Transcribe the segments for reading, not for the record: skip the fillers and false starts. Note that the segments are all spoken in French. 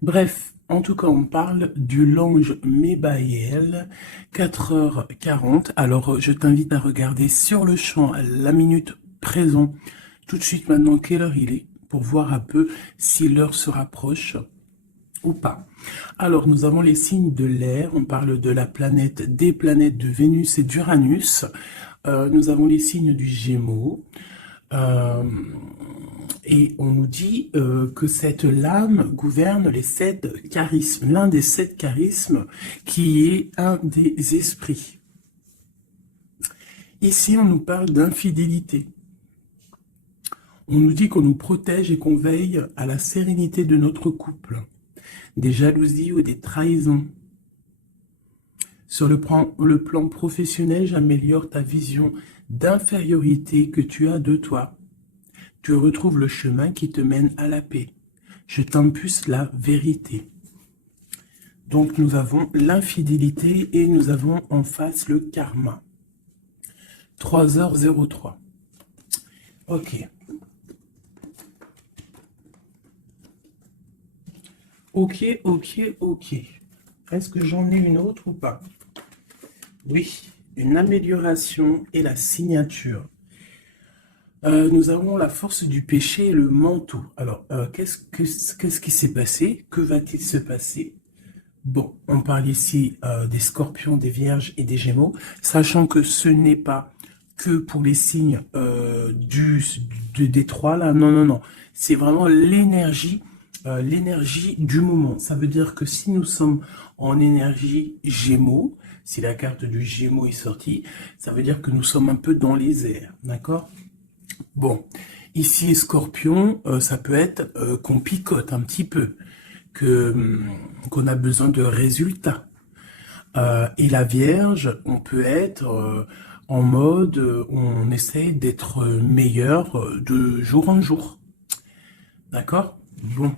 Bref, en tout cas, on parle du l'ange Mébaël, 4h40. Alors, je t'invite à regarder sur le champ la minute présent, tout de suite maintenant, quelle heure il est, pour voir un peu si l'heure se rapproche ou pas. Alors, nous avons les signes de l'air, on parle de la planète, des planètes de Vénus et d'Uranus. Nous avons les signes du Gémeaux. Euh, et on nous dit que cette lame gouverne les 7 charismes, l'un des 7 charismes qui est un des esprits. Ici, on nous parle d'infidélité. On nous dit qu'on nous protège et qu'on veille à la sérénité de notre couple, des jalousies ou des trahisons. Sur le plan professionnel, j'améliore ta vision d'infériorité que tu as de toi. Tu retrouves le chemin qui te mène à la paix. Je t'impulse la vérité. Donc nous avons l'infidélité et nous avons en face le karma. 3h03. Ok. Ok. Est-ce que j'en ai une autre ou pas? Oui, une amélioration et la signature. Nous avons la force du péché et le manteau. Alors, qu'est-ce qui s'est passé? Que va-t-il se passer? Bon, on parle ici des scorpions, des vierges et des gémeaux, sachant que ce n'est pas que pour les signes des trois, là. Non. C'est vraiment l'énergie du moment. Ça veut dire que si nous sommes en énergie gémeaux, si la carte du gémeaux est sortie, ça veut dire que nous sommes un peu dans les airs, d'accord? Bon, ici, scorpion, ça peut être qu'on picote un petit peu, qu'on a besoin de résultats. Et la Vierge, on peut être en mode, on essaie d'être meilleur de jour en jour. D'accord? Bon,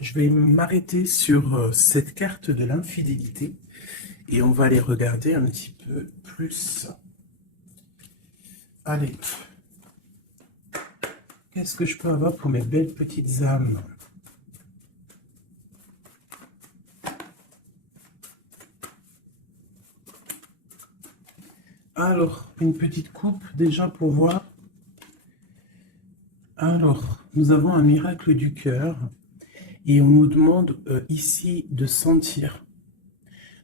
je vais m'arrêter sur cette carte de l'infidélité et on va aller regarder un petit peu plus. Allez, qu'est-ce que je peux avoir pour mes belles petites âmes? Alors, une petite coupe déjà pour voir. Alors, nous avons un miracle du cœur et on nous demande ici de sentir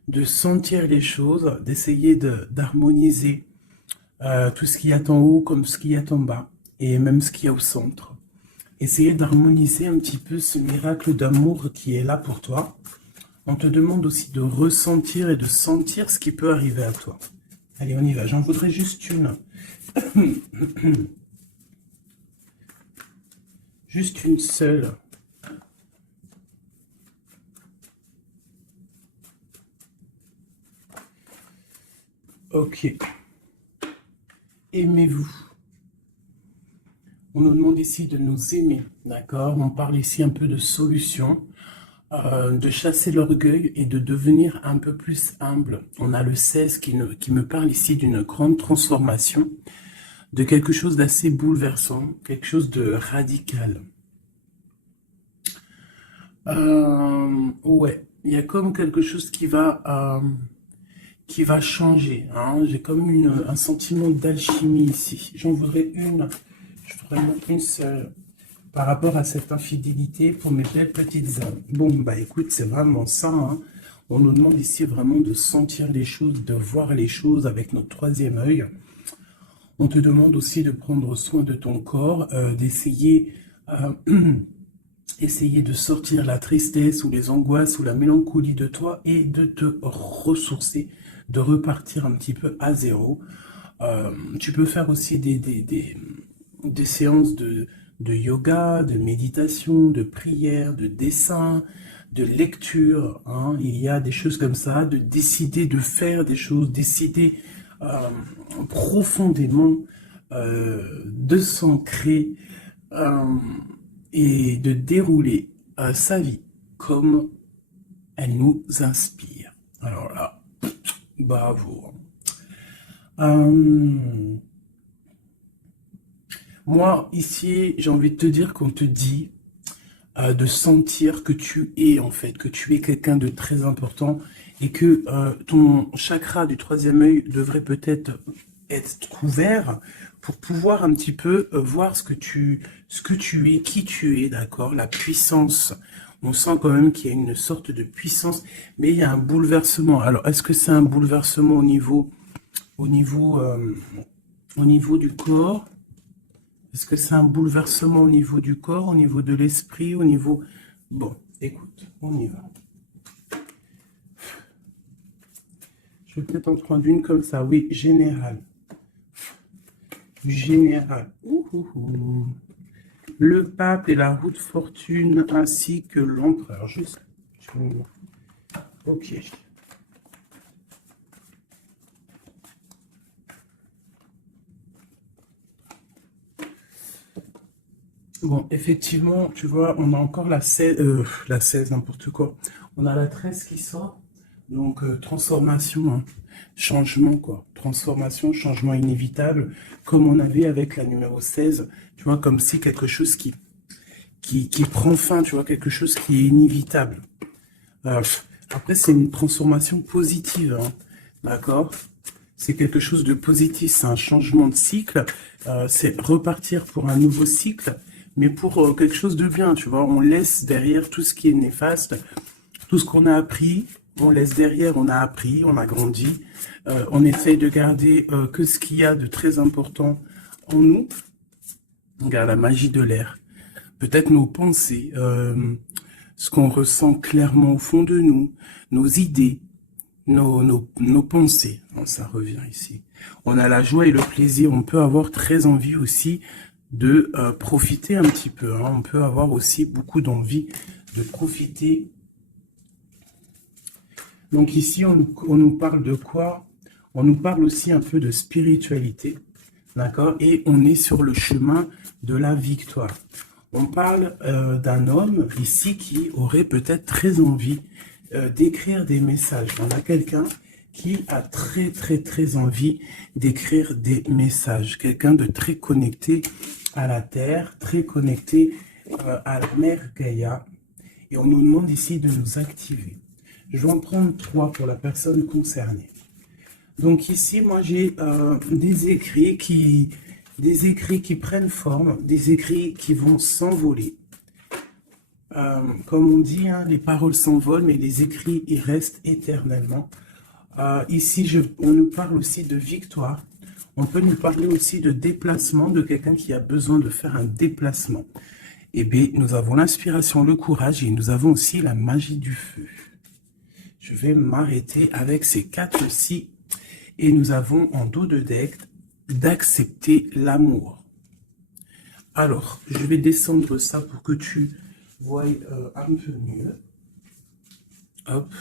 les choses, d'essayer d'harmoniser tout ce qu'il y a en haut comme ce qu'il y a en bas et même ce qu'il y a au centre. Essayer d'harmoniser un petit peu ce miracle d'amour qui est là pour toi. On te demande aussi de ressentir et de sentir ce qui peut arriver à toi. Allez, on y va. J'en voudrais juste une. Juste une seule. Ok. Aimez-vous. On nous demande ici de nous aimer, d'accord? On parle ici un peu de solution, de chasser l'orgueil et de devenir un peu plus humble. On a le 16 qui me parle ici d'une grande transformation, de quelque chose d'assez bouleversant, quelque chose de radical. Ouais, il y a comme quelque chose qui va changer, hein. J'ai comme un sentiment d'alchimie ici. J'en voudrais une, je voudrais mettre une seule par rapport à cette infidélité pour mes belles petites âmes. Bon, bah écoute, c'est vraiment ça, hein. On nous demande ici vraiment de sentir les choses, de voir les choses avec notre troisième œil. On te demande aussi de prendre soin de ton corps, d'essayer essayer de sortir la tristesse ou les angoisses ou la mélancolie de toi et de te ressourcer, de repartir un petit peu à zéro. Tu peux faire aussi des séances de yoga, de méditation, de prière, de dessin, de lecture, hein. Il y a des choses comme ça, de décider de faire des choses, décider profondément de s'ancrer et de dérouler sa vie comme elle nous inspire. Alors là, bravo. Moi, ici, j'ai envie de te dire qu'on te dit de sentir que tu es, en fait, que tu es quelqu'un de très important et que ton chakra du troisième œil devrait peut-être être couvert pour pouvoir un petit peu voir ce que tu es, qui tu es, d'accord? La puissance. On sent quand même qu'il y a une sorte de puissance, mais il y a un bouleversement. Alors, est-ce que c'est un bouleversement au niveau, euh, au niveau du corps? Est-ce que c'est un bouleversement au niveau du corps, au niveau de l'esprit, au niveau... Bon, écoute, on y va. Je vais peut-être en prendre une comme ça. Oui, général. Général. Ouh, ouh, ouh. Le pape et la roue de fortune, ainsi que l'empereur. Juste. Ok. Bon, effectivement, tu vois, on a encore la 16, n'importe quoi. On a la 13 qui sort. Donc, transformation, hein. Changement, quoi. Transformation, changement inévitable, comme on avait avec la numéro 16. Tu vois, comme si quelque chose qui prend fin, tu vois, quelque chose qui est inévitable. Après, c'est une transformation positive, hein. D'accord? C'est quelque chose de positif, c'est un changement de cycle, c'est repartir pour un nouveau cycle, mais pour quelque chose de bien, tu vois. On laisse derrière tout ce qui est néfaste, tout ce qu'on a appris, on laisse derrière, on a appris, on a grandi, on essaye de garder que ce qu'il y a de très important en nous. Regarde la magie de l'air, peut-être nos pensées, ce qu'on ressent clairement au fond de nous, nos idées, nos pensées. Bon, ça revient ici. On a la joie et le plaisir. On peut avoir très envie aussi de profiter un petit peu, hein. On peut avoir aussi beaucoup d'envie de profiter. Donc ici, on nous parle de quoi? On nous parle aussi un peu de spiritualité. D'accord? Et on est sur le chemin de la victoire. On parle d'un homme ici qui aurait peut-être très envie d'écrire des messages. On a quelqu'un qui a très envie d'écrire des messages. Quelqu'un de très connecté à la Terre, très connecté à la mère Gaïa. Et on nous demande ici de nous activer. Je vais en prendre 3 pour la personne concernée. Donc ici, moi j'ai des écrits qui prennent forme, des écrits qui vont s'envoler. Comme on dit, hein, les paroles s'envolent, mais les écrits, ils restent éternellement. Ici, on nous parle aussi de victoire. On peut nous parler aussi de déplacement, de quelqu'un qui a besoin de faire un déplacement. Eh bien, nous avons l'inspiration, le courage et nous avons aussi la magie du feu. Je vais m'arrêter avec ces 4-ci. Et nous avons en dos de deck d'accepter l'amour. Alors, je vais descendre ça pour que tu voies un peu mieux. Hop.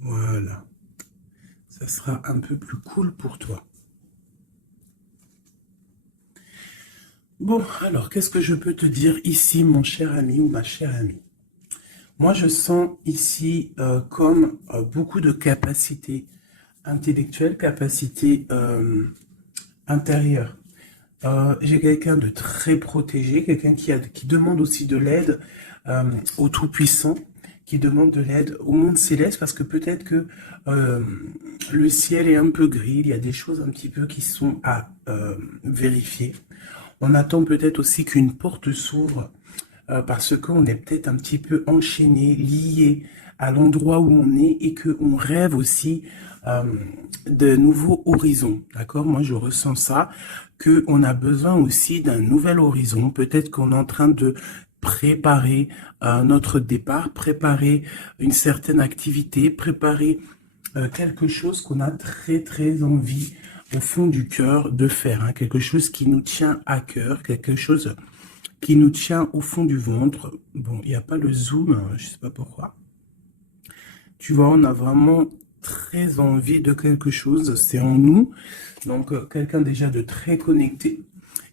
Voilà. Ça sera un peu plus cool pour toi. Bon, alors, qu'est-ce que je peux te dire ici, mon cher ami ou ma chère amie? Moi, je sens ici comme beaucoup de capacités intellectuelles, capacités intérieures. J'ai quelqu'un de très protégé, quelqu'un qui demande aussi de l'aide au Tout-Puissant, qui demande de l'aide au monde céleste, parce que peut-être que le ciel est un peu gris, il y a des choses un petit peu qui sont à vérifier. On attend peut-être aussi qu'une porte s'ouvre, parce qu'on est peut-être un petit peu enchaîné, lié à l'endroit où on est et qu'on rêve aussi de nouveaux horizons. D'accord? Moi, je ressens ça, qu'on a besoin aussi d'un nouvel horizon. Peut-être qu'on est en train de préparer notre départ, préparer une certaine activité, préparer quelque chose qu'on a très envie au fond du cœur de faire, hein, quelque chose qui nous tient à cœur, quelque chose qui nous tient au fond du ventre. Bon, il n'y a pas le zoom, je sais pas pourquoi. Tu vois, on a vraiment très envie de quelque chose, c'est en nous. Donc, quelqu'un déjà de très connecté.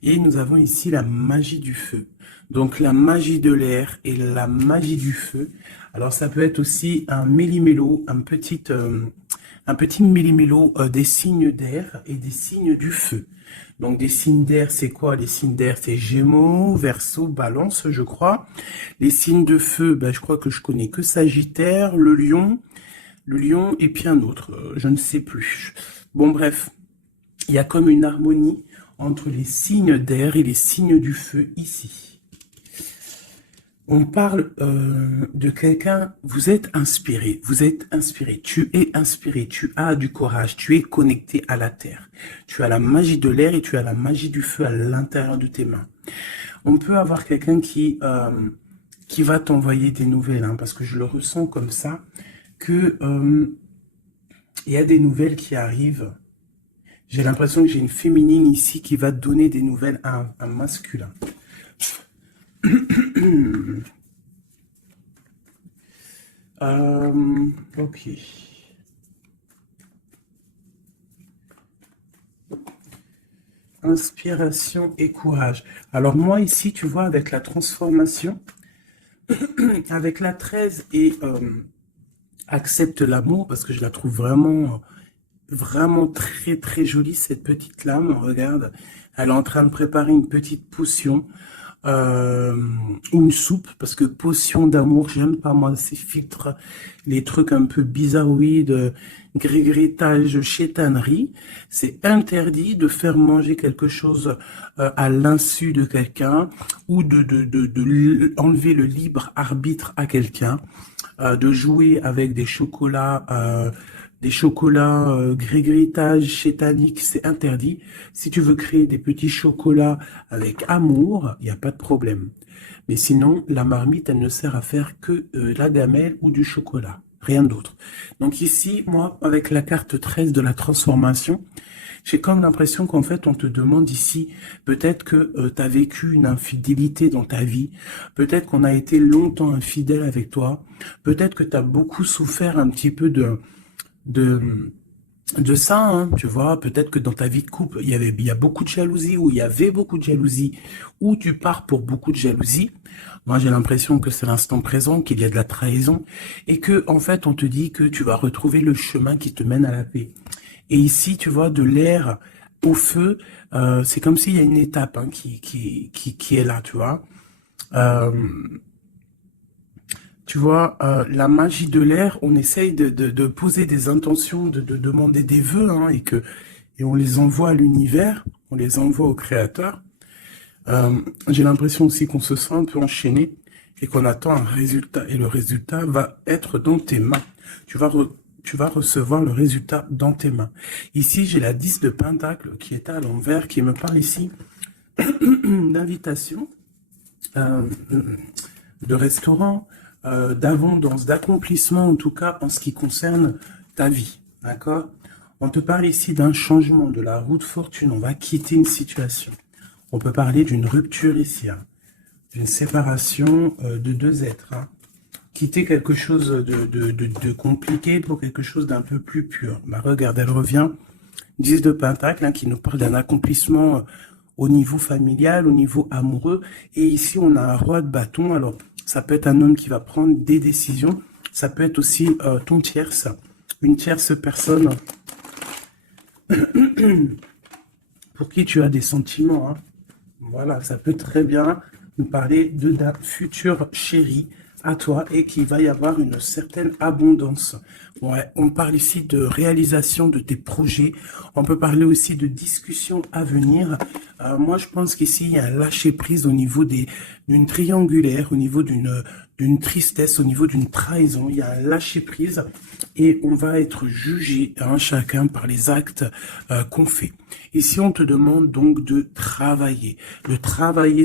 Et nous avons ici la magie du feu. Donc, la magie de l'air et la magie du feu. Alors, ça peut être aussi un méli-mélo, un petit méli-mélo des signes d'air et des signes du feu. Donc des signes d'air, c'est quoi? Les signes d'air, c'est Gémeaux, Verseau, Balance, je crois. Les signes de feu, ben, je crois que je connais que Sagittaire, le lion et puis un autre, je ne sais plus. Bon bref, il y a comme une harmonie entre les signes d'air et les signes du feu ici. On parle de quelqu'un, vous êtes inspiré, tu es inspiré, tu as du courage, tu es connecté à la terre. Tu as la magie de l'air et tu as la magie du feu à l'intérieur de tes mains. On peut avoir quelqu'un qui va t'envoyer des nouvelles, hein, parce que je le ressens comme ça, que il y a des nouvelles qui arrivent. J'ai l'impression que j'ai une féminine ici qui va donner des nouvelles à un masculin. Ok. Inspiration et courage. Alors moi ici, tu vois, avec la transformation, avec la 13 et accepte l'amour, parce que je la trouve vraiment, vraiment très très jolie, cette petite lame. Regarde, elle est en train de préparer une petite potion. Ou une soupe, parce que potion d'amour, j'aime pas moi ces filtres, les trucs un peu bizarroïdes, grégritage, chétanerie. C'est interdit de faire manger quelque chose à l'insu de quelqu'un ou de enlever le libre arbitre à quelqu'un, de jouer avec des chocolats grégritage chétanique, c'est interdit. Si tu veux créer des petits chocolats avec amour, il n'y a pas de problème. Mais sinon, la marmite, elle ne sert à faire que la gamelle ou du chocolat, rien d'autre. Donc ici, moi, avec la carte 13 de la transformation, j'ai comme l'impression qu'en fait, on te demande ici, peut-être que tu as vécu une infidélité dans ta vie, peut-être qu'on a été longtemps infidèle avec toi, peut-être que tu as beaucoup souffert un petit peu de ça, hein, tu vois, peut-être que dans ta vie de couple, il y a beaucoup de jalousie, ou il y avait beaucoup de jalousie, ou tu pars pour beaucoup de jalousie. Moi, j'ai l'impression que c'est l'instant présent, qu'il y a de la trahison, et que, en fait, on te dit que tu vas retrouver le chemin qui te mène à la paix. Et ici, tu vois, de l'air au feu, c'est comme s'il y a une étape, hein, qui est là, tu vois. Tu vois, la magie de l'air, on essaye de poser des intentions, de demander des vœux, hein, et on les envoie à l'univers, on les envoie au créateur. J'ai l'impression aussi qu'on se sent un peu enchaîné et qu'on attend un résultat. Et le résultat va être dans tes mains. Tu vas recevoir le résultat dans tes mains. Ici, j'ai la 10 de Pentacle qui est à l'envers, qui me parle ici d'invitation, de restaurant, d'abondance, d'accomplissement, en tout cas en ce qui concerne ta vie, d'accord? On te parle ici d'un changement de la roue de fortune, on va quitter une situation. On peut parler d'une rupture ici, hein, d'une séparation de deux êtres, hein. Quitter quelque chose de compliqué pour quelque chose d'un peu plus pur. Bah, regarde, elle revient, 10 de Pentacle, hein, qui nous parle d'un accomplissement au niveau familial, au niveau amoureux. Et ici, on a un roi de bâton. Alors, ça peut être un homme qui va prendre des décisions. Ça peut être aussi ton tierce, une tierce personne pour qui tu as des sentiments, hein. Voilà, ça peut très bien nous parler de ta future chérie à toi et qu'il va y avoir une certaine abondance. Ouais, on parle ici de réalisation de tes projets. On peut parler aussi de discussions à venir. Moi, je pense qu'ici, il y a un lâcher-prise au niveau d'une triangulaire, au niveau d'une tristesse, au niveau d'une trahison. Il y a un lâcher-prise et on va être jugé, hein, chacun par les actes qu'on fait. Ici, on te demande donc de travailler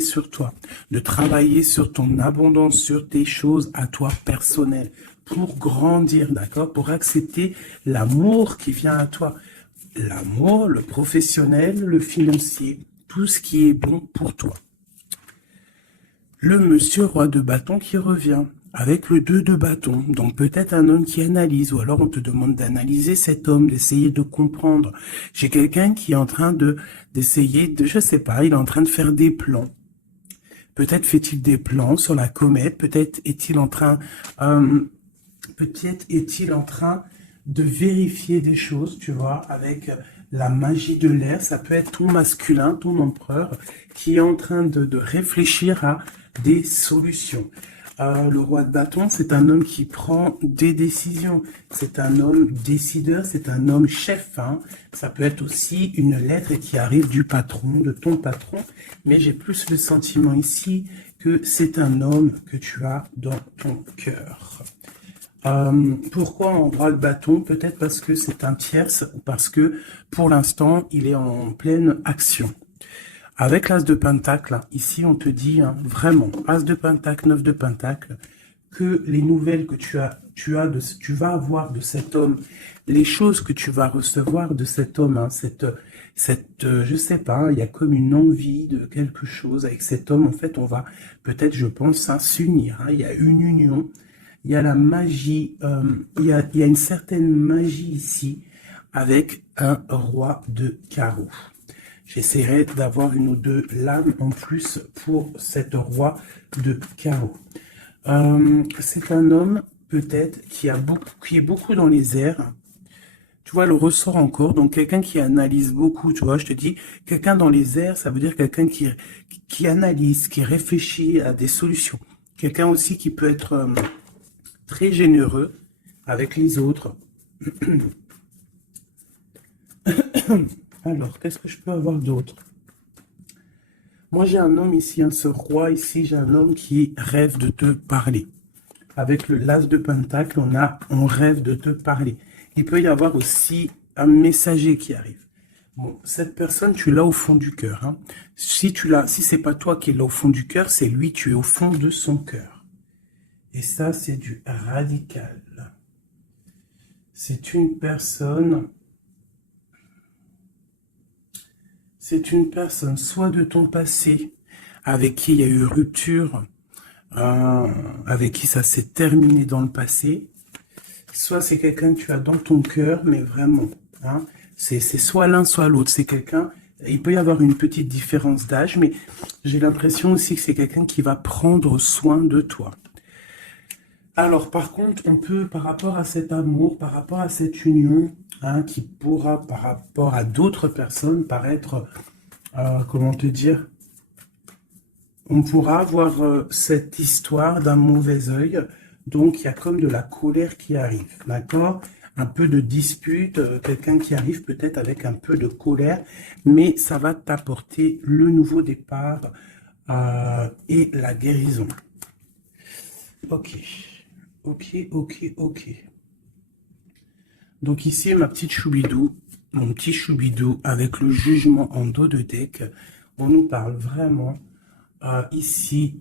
sur toi, de travailler sur ton abondance, sur tes choses à toi personnelles, pour grandir, d'accord, pour accepter l'amour qui vient à toi. L'amour, le professionnel, le financier, tout ce qui est bon pour toi. Le monsieur roi de bâton qui revient avec le 2 de bâton. Donc peut-être un homme qui analyse, ou alors on te demande d'analyser cet homme, d'essayer de comprendre. J'ai quelqu'un qui est en train d'essayer de, je sais pas, il est en train de faire des plans. Peut-être fait-il des plans sur la comète, peut-être est-il en train de vérifier des choses, tu vois, avec la magie de l'air. Ça peut être ton masculin, ton empereur, qui est en train de réfléchir à des solutions. Le roi de bâton, c'est un homme qui prend des décisions. C'est un homme décideur, c'est un homme chef. Hein. Ça peut être aussi une lettre qui arrive du patron, de ton patron. Mais j'ai plus le sentiment ici que c'est un homme que tu as dans ton cœur. Pourquoi en roi de bâton? Peut-être parce que c'est un tierce ou parce que pour l'instant, il est en pleine action. Avec l'as de pentacle, ici on te dit hein, vraiment, as de pentacle, 9 de pentacle, que les nouvelles que tu vas avoir de cet homme, les choses que tu vas recevoir de cet homme, hein, je sais pas, hein, il y a comme une envie de quelque chose avec cet homme. En fait, on va peut-être, je pense, hein, s'unir. Hein, il y a une union, il y a la magie, il y a une certaine magie ici avec un roi de carreau. J'essaierai d'avoir une ou deux lames en plus pour cette roi de carreau. C'est un homme peut-être qui est beaucoup dans les airs. Tu vois, le ressort encore. Donc quelqu'un qui analyse beaucoup. Tu vois, je te dis, quelqu'un dans les airs, ça veut dire quelqu'un qui analyse, qui réfléchit à des solutions. Quelqu'un aussi qui peut être très généreux avec les autres. Alors, qu'est-ce que je peux avoir d'autre? Moi, j'ai un homme ici, hein, ce roi ici, j'ai un homme qui rêve de te parler. Avec le l'as de pentacle, on rêve de te parler. Il peut y avoir aussi un messager qui arrive. Bon, cette personne, tu l'as au fond du cœur. Hein. Si c'est pas toi qui es là au fond du cœur, c'est lui, tu es au fond de son cœur. Et ça, c'est du radical. C'est une personne soit de ton passé, avec qui il y a eu rupture, avec qui ça s'est terminé dans le passé, soit c'est quelqu'un que tu as dans ton cœur, mais vraiment, hein, c'est soit l'un, soit l'autre. C'est quelqu'un, il peut y avoir une petite différence d'âge, mais j'ai l'impression aussi que c'est quelqu'un qui va prendre soin de toi. Alors, par contre, on peut, par rapport à cet amour, par rapport à cette union, hein, qui pourra, par rapport à d'autres personnes, paraître, comment te dire, on pourra avoir cette histoire d'un mauvais œil. Donc, il y a comme de la colère qui arrive, d'accord? Un peu de dispute, quelqu'un qui arrive peut-être avec un peu de colère, mais ça va t'apporter le nouveau départ et la guérison. Ok. Donc ici, ma petite choubidou, mon petit choubidou avec le jugement en dos de deck, on nous parle vraiment ici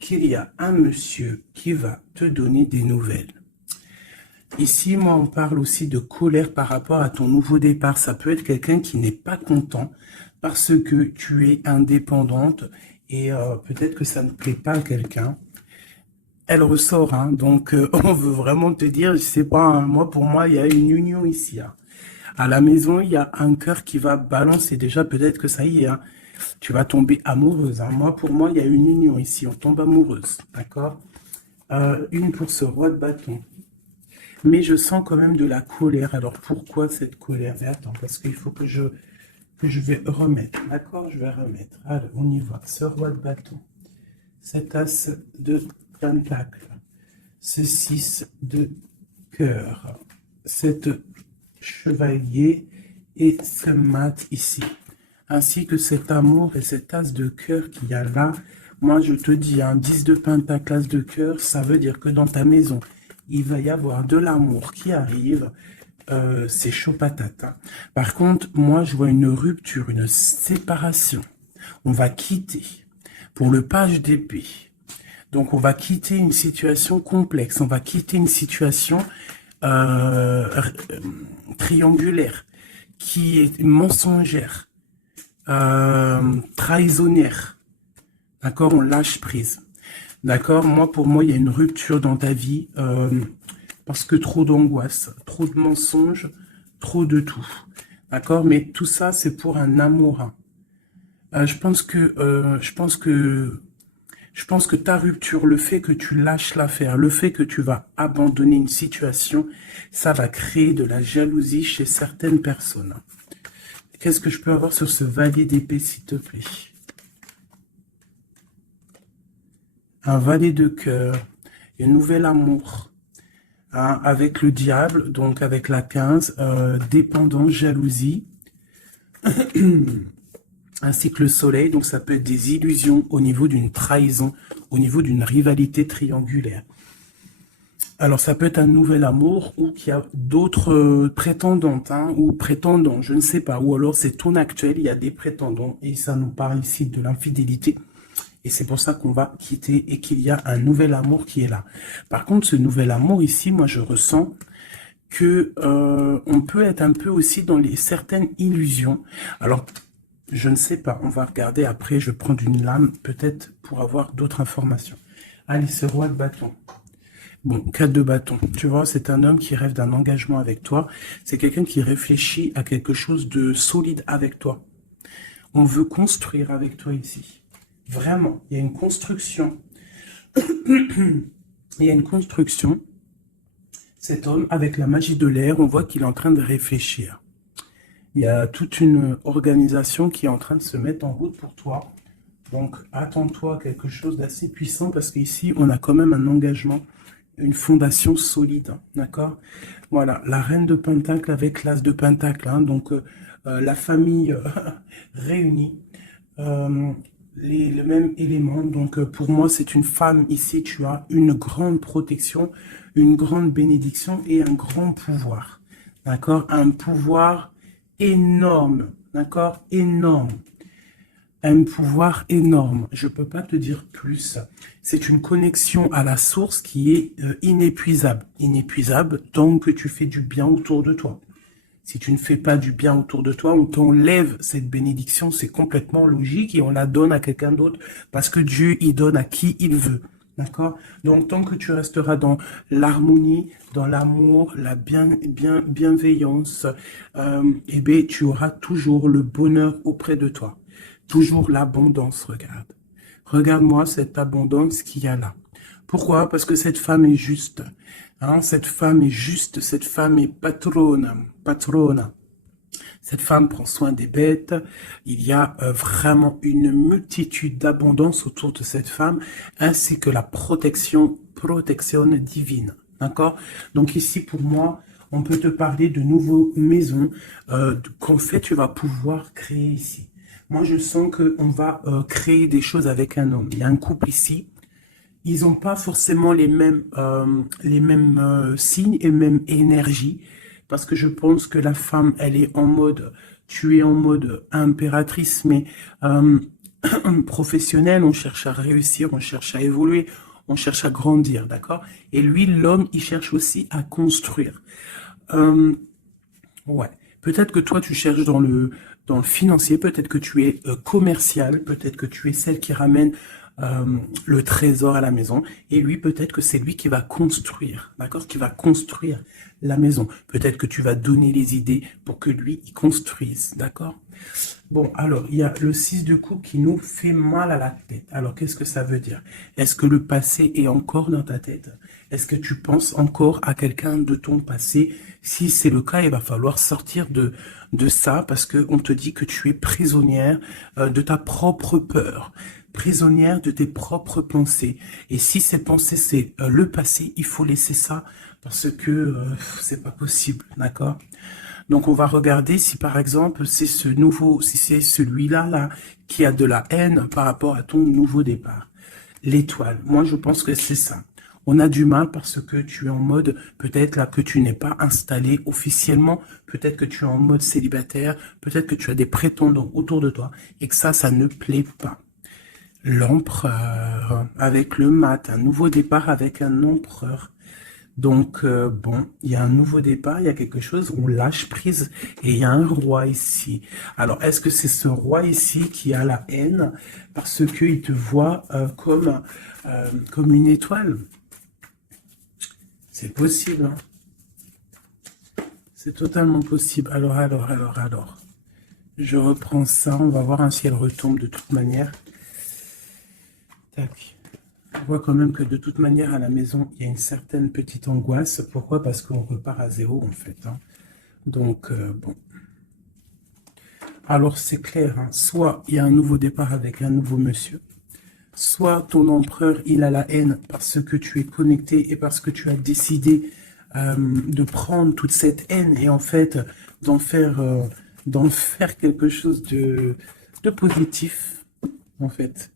qu'il y a un monsieur qui va te donner des nouvelles. Ici, moi, on parle aussi de colère par rapport à ton nouveau départ. Ça peut être quelqu'un qui n'est pas content parce que tu es indépendante et peut-être que ça ne plaît pas à quelqu'un. Elle ressort, hein, donc on veut vraiment te dire, je sais pas, hein, pour moi, il y a une union ici. Hein. À la maison, il y a un cœur qui va balancer. Déjà, peut-être que ça y est, hein, tu vas tomber amoureuse. Hein. Pour moi, il y a une union ici, on tombe amoureuse, d'accord? Une pour ce roi de bâton. Mais je sens quand même de la colère. Alors, pourquoi cette colère? Mais attends, parce qu'il faut que je vais remettre, d'accord? Je vais remettre. Allez, on y va. Ce roi de bâton. Cet as de pentacle, ce 6 de cœur, cette chevalier et ce mat ici, ainsi que cet amour et cet as de cœur qu'il y a là. Moi, je te dis, un 10 de pentacle, as de cœur, ça veut dire que dans ta maison, il va y avoir de l'amour qui arrive. C'est chaud patate. Hein. Par contre, moi, je vois une rupture, une séparation. On va quitter. Pour le page d'épée. Donc, on va quitter une situation complexe. On va quitter une situation triangulaire, qui est mensongère, trahisonnière. D'accord? On lâche prise. D'accord? Pour moi, il y a une rupture dans ta vie parce que trop d'angoisse, trop de mensonges, trop de tout. D'accord? Mais tout ça, c'est pour un amour. Je pense que Je pense que ta rupture, le fait que tu lâches l'affaire, le fait que tu vas abandonner une situation, ça va créer de la jalousie chez certaines personnes. Qu'est-ce que je peux avoir sur ce valet d'épée, s'il te plaît? Un valet de cœur, un nouvel amour, hein, avec le diable, donc avec la 15, dépendance, jalousie, ainsi que le soleil, donc ça peut être des illusions au niveau d'une trahison, au niveau d'une rivalité triangulaire. Alors ça peut être un nouvel amour ou qu'il y a d'autres prétendantes, hein, ou prétendants, je ne sais pas, ou alors c'est ton actuel, il y a des prétendants, et ça nous parle ici de l'infidélité. Et c'est pour ça qu'on va quitter et qu'il y a un nouvel amour qui est là. Par contre, ce nouvel amour ici, moi je ressens que on peut être un peu aussi dans certaines illusions. Alors, je ne sais pas, on va regarder après, je prends une lame peut-être pour avoir d'autres informations. Allez, ce roi de bâton. Bon, 4 de bâton. Tu vois, c'est un homme qui rêve d'un engagement avec toi. C'est quelqu'un qui réfléchit à quelque chose de solide avec toi. On veut construire avec toi ici. Vraiment, il y a une construction. Il y a une construction. Cet homme, avec la magie de l'air, on voit qu'il est en train de réfléchir. Il y a toute une organisation qui est en train de se mettre en route pour toi. Donc, attends-toi à quelque chose d'assez puissant parce qu'ici, on a quand même un engagement, une fondation solide. D'accord? Voilà, la reine de Pentacle avec l'as de Pentacle. Hein, donc, la famille réunie. Le même élément. Donc, pour moi, c'est une femme ici. Tu as une grande protection, une grande bénédiction et un grand pouvoir. D'accord? Un pouvoir énorme. D'accord? Énorme. Un pouvoir énorme. Je peux pas te dire plus. C'est une connexion à la source qui est inépuisable. Inépuisable tant que tu fais du bien autour de toi. Si tu ne fais pas du bien autour de toi, on t'enlève cette bénédiction, c'est complètement logique et on la donne à quelqu'un d'autre parce que Dieu, il donne à qui il veut. D'accord? Donc, tant que tu resteras dans l'harmonie, dans l'amour, la bienveillance, eh bien, tu auras toujours le bonheur auprès de toi. Toujours l'abondance, regarde. Regarde-moi cette abondance qu'il y a là. Pourquoi? Parce que cette femme est juste. Hein, cette femme est juste, cette femme est patrona. Cette femme prend soin des bêtes. Il y a vraiment une multitude d'abondance autour de cette femme, ainsi que la protection divine. D'accord? Donc ici, pour moi, on peut te parler de nouvelles maisons qu'en fait, tu vas pouvoir créer ici. Moi, je sens qu'on va créer des choses avec un homme. Il y a un couple ici. Ils n'ont pas forcément les mêmes signes et même énergie, parce que je pense que la femme, elle est en mode, tu es en mode impératrice, mais professionnelle, on cherche à réussir, on cherche à évoluer, on cherche à grandir, d'accord? Et lui, l'homme, il cherche aussi à construire. Ouais. Peut-être que toi, tu cherches dans le financier, peut-être que tu es commercial, peut-être que tu es celle qui ramène le trésor à la maison. Et lui, peut-être que c'est lui qui va construire, d'accord? Qui va construire la maison. Peut-être que tu vas donner les idées pour que lui, il construise, d'accord? Bon, alors, il y a le 6 de coupe qui nous fait mal à la tête. Alors, qu'est-ce que ça veut dire? Est-ce que le passé est encore dans ta tête? Est-ce que tu penses encore à quelqu'un de ton passé? Si c'est le cas, il va falloir sortir de ça parce que on te dit que tu es prisonnière de ta propre peur, prisonnière de tes propres pensées. Et si ces pensées, c'est le passé, il faut laisser ça parce que c'est pas possible, d'accord? Donc, on va regarder si, par exemple, c'est si c'est celui-là, là, qui a de la haine par rapport à ton nouveau départ. L'étoile. Moi, je pense que c'est ça. On a du mal parce que tu es en mode, peut-être là, que tu n'es pas installé officiellement. Peut-être que tu es en mode célibataire. Peut-être que tu as des prétendants autour de toi et que ça ne plaît pas. L'empereur, avec le mat, un nouveau départ avec un empereur. Donc, bon, il y a un nouveau départ, il y a quelque chose, on lâche prise, et il y a un roi ici. Alors, est-ce que c'est ce roi ici qui a la haine, parce qu'il te voit comme une étoile? C'est possible, hein. C'est totalement possible. Alors. Je reprends ça, on va voir si elle retombe de toute manière. Tac. On voit quand même que de toute manière, à la maison, il y a une certaine petite angoisse. Pourquoi? Parce qu'on repart à zéro, en fait, hein. Donc, bon. Alors, c'est clair, hein. Soit il y a un nouveau départ avec un nouveau monsieur, soit ton empereur, il a la haine parce que tu es connecté et parce que tu as décidé de prendre toute cette haine et en fait d'en faire quelque chose de positif, en fait.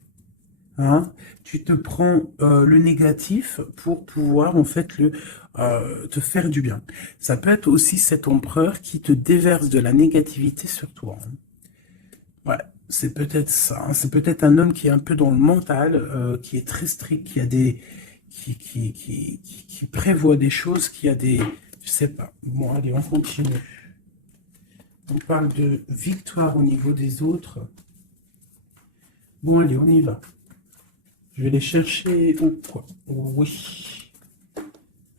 Hein, tu te prends le négatif pour pouvoir en fait te faire du bien. Ça peut être aussi cet empereur qui te déverse de la négativité sur toi, hein. Ouais, c'est peut-être ça, hein. C'est peut-être un homme qui est un peu dans le mental, qui est très strict, qui a des, qui prévoit des choses, qui a des, je sais pas. Bon, allez, on continue. On parle de victoire au niveau des autres. Bon, allez, on y va. Je vais les chercher ou quoi? Oui.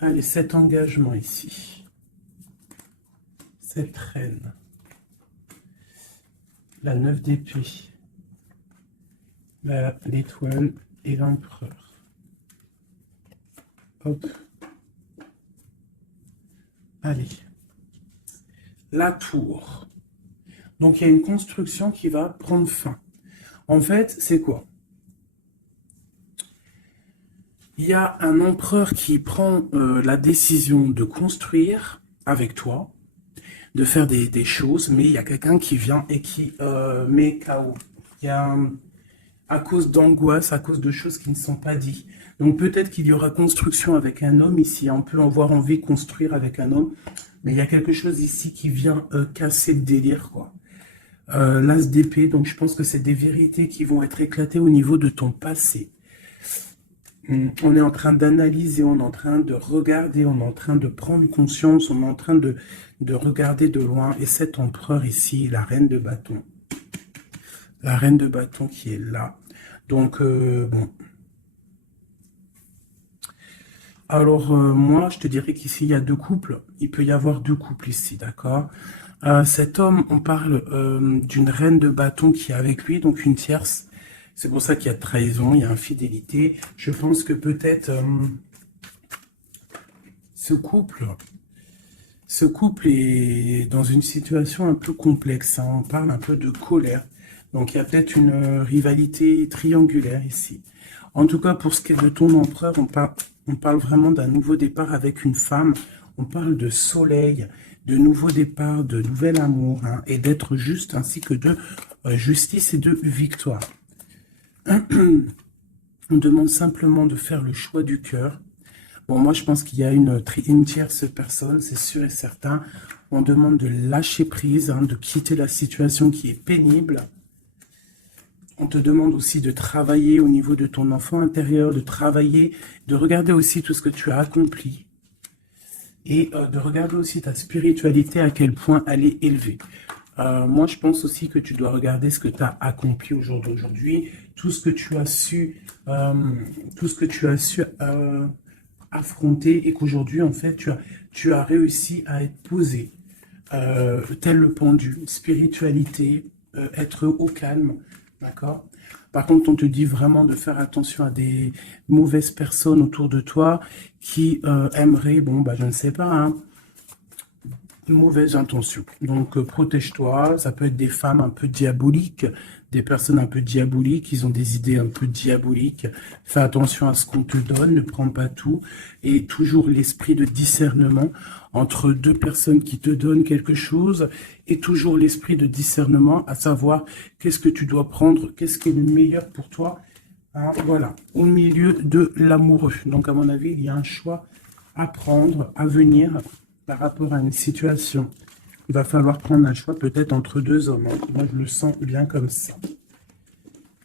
Allez, cet engagement ici. Cette reine. La 9 d'épée. L'étoile et l'empereur. Hop. Allez. La tour. Donc, il y a une construction qui va prendre fin. En fait, c'est quoi? Il y a un empereur qui prend la décision de construire avec toi, de faire des choses, mais il y a quelqu'un qui vient et qui met KO. Il y a, à cause d'angoisse, à cause de choses qui ne sont pas dites. Donc peut-être qu'il y aura construction avec un homme ici, on peut avoir envie de construire avec un homme, mais il y a quelque chose ici qui vient casser le délire, quoi. L'as d'épée, donc je pense que c'est des vérités qui vont être éclatées au niveau de ton passé. On est en train d'analyser, on est en train de regarder, on est en train de prendre conscience, on est en train de regarder de loin. Et cet empereur ici, la reine de bâton. La reine de bâton qui est là. Donc, bon. Alors, moi, je te dirais qu'ici, il y a deux couples. Il peut y avoir deux couples ici, d'accord? Cet homme, on parle d'une reine de bâton qui est avec lui, donc une tierce. C'est pour ça qu'il y a trahison, il y a infidélité. Je pense que peut-être ce couple est dans une situation un peu complexe, hein. On parle un peu de colère. Donc il y a peut-être une rivalité triangulaire ici. En tout cas, pour ce qui est de ton empereur, on parle vraiment d'un nouveau départ avec une femme. On parle de soleil, de nouveau départ, de nouvel amour, hein, et d'être juste, ainsi que de justice et de victoire. On demande simplement de faire le choix du cœur. Bon, moi, je pense qu'il y a une tierce personne, c'est sûr et certain. On demande de lâcher prise, hein, de quitter la situation qui est pénible. On te demande aussi de travailler au niveau de ton enfant intérieur, de travailler, de regarder aussi tout ce que tu as accompli. Et de regarder aussi ta spiritualité, à quel point elle est élevée. Moi, je pense aussi que tu dois regarder ce que tu as accompli au jour d'aujourd'hui, tout ce que tu as su, affronter, et qu'aujourd'hui, en fait, tu as réussi à être posé, tel le pendu, spiritualité, être au calme, d'accord? Par contre, on te dit vraiment de faire attention à des mauvaises personnes autour de toi qui aimeraient, bon, bah, je ne sais pas, hein, mauvaise intention. Donc, protège-toi. Ça peut être des femmes un peu diaboliques, des personnes un peu diaboliques, ils ont des idées un peu diaboliques. Fais attention à ce qu'on te donne, ne prends pas tout. Et toujours l'esprit de discernement entre deux personnes qui te donnent quelque chose, et toujours l'esprit de discernement, à savoir qu'est-ce que tu dois prendre, qu'est-ce qui est le meilleur pour toi. Hein, voilà, au milieu de l'amoureux. Donc, à mon avis, il y a un choix à prendre, à venir, par rapport à une situation. Il va falloir prendre un choix peut-être entre deux hommes, hein. Moi, je le sens bien comme ça.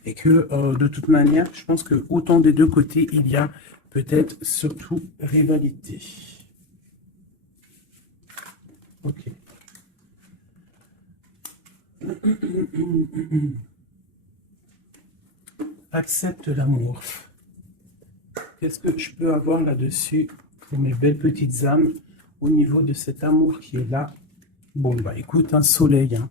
Et que, de toute manière, je pense que autant des deux côtés, il y a peut-être surtout rivalité. Ok. Accepte l'amour. Qu'est-ce que je peux avoir là-dessus pour mes belles petites âmes au niveau de cet amour qui est là? Bon, bah écoute, un soleil, hein.